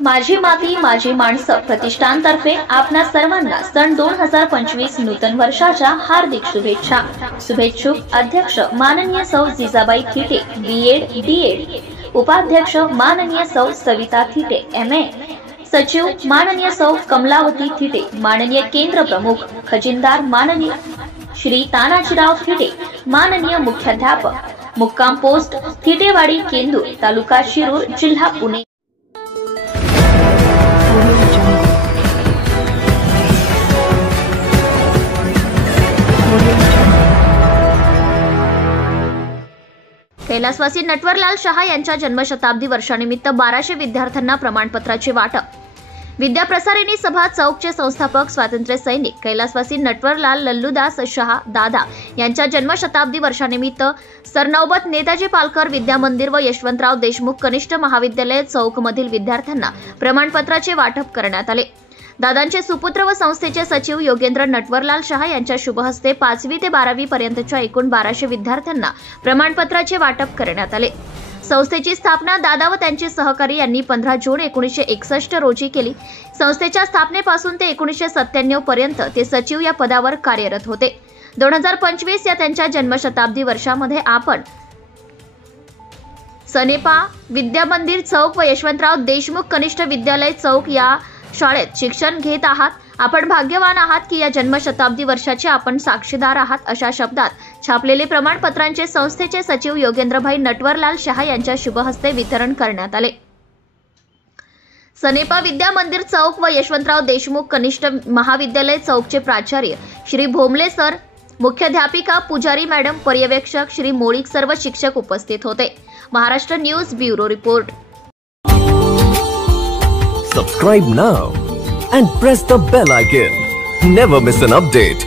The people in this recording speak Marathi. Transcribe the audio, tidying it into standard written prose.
माझी माती माझी माणसं प्रतिष्ठानतर्फे आपणा सर्वांना सन 2025 नूतन वर्षाच्या हार्दिक शुभेच्छा। शुभेच्छुक अध्यक्ष माननीय सौ जिजाबाई थिटे बीएड डीएड, उपाध्यक्ष माननीय सौ सविता थिटे MA, सचिव माननीय सौ कमलावती थिटे, माननीय केंद्र प्रमुख खजिनदार माननीय श्री तानाजीराव थिटे, माननीय मुख्याध्यापक मुक्काम पोस्ट थिटेवाडी केंदूर तालुका शिरूर जिल्हा पुणे। कैलासवासी नटवरलाल शहा यांच्या जन्मशताब्दी वर्षानिमित्त 1200 विद्यार्थ्यांना प्रमाणपत्राचे वाटप। विद्याप्रसारिणी सभा चौकचे संस्थापक स्वातंत्र्य सैनिक कैलासवासी नटवरलाल लल्लूदास शहा दादा यांच्या जन्मशताब्दी वर्षानिमित्त सरनौबत नेताजी पालकर विद्या मंदिर व यशवंतराव देशमुख कनिष्ठ महाविद्यालय चौक मधील विद्यार्थ्यांना प्रमाणपत्राचे वाटप करण्यात आले। दादांचे सुपुत्र व संस्थेचे सचिव योगेंद्र नटवरलाल शहा यांच्या शुभहस्ते 5वी ते 12वी पर्यंतच्या एकूण 1200 विद्यार्थ्यांना प्रमाणपत्राचे वाटप करण्यात आले। संस्थेची स्थापना दादा व त्यांचे सहकारी यांनी 15 जून 1961 रोजी केली। संस्थेच्या स्थापनेपासून ते 1997 पर्यंत ते सचिव या पदावर कार्यरत होते। 2025 या त्यांच्या जन्मशताब्दी वर्षामध्ये आपण सनेपा विद्या मंदिर चौक व यशवंतराव देशमुख कनिष्ठ विद्यालय चौक या शाळेत शिक्षण घेत आहात। आपण भाग्यवान आहात की या जन्मशताब्दी वर्षाचे आपण साक्षीदार आहात, अशा शब्दात छापलेले प्रमाणपत्रांचे संस्थेचे सचिव योगेंद्रभाई नटवरलाल शहा यांच्या शुभहस्ते वितरण करण्यात आले। सनेपा विद्या मंदिर चौक व यशवंतराव देशमुख कनिष्ठ महाविद्यालय चौकचे प्राचार्य श्री भोमले सर, मुख्याध्यापिका पुजारी मॅडम, पर्यवेक्षक श्री मोळीक सर्व शिक्षक उपस्थित होते। Maharashtra news bureau report. Subscribe now and press the bell icon. Never miss an update.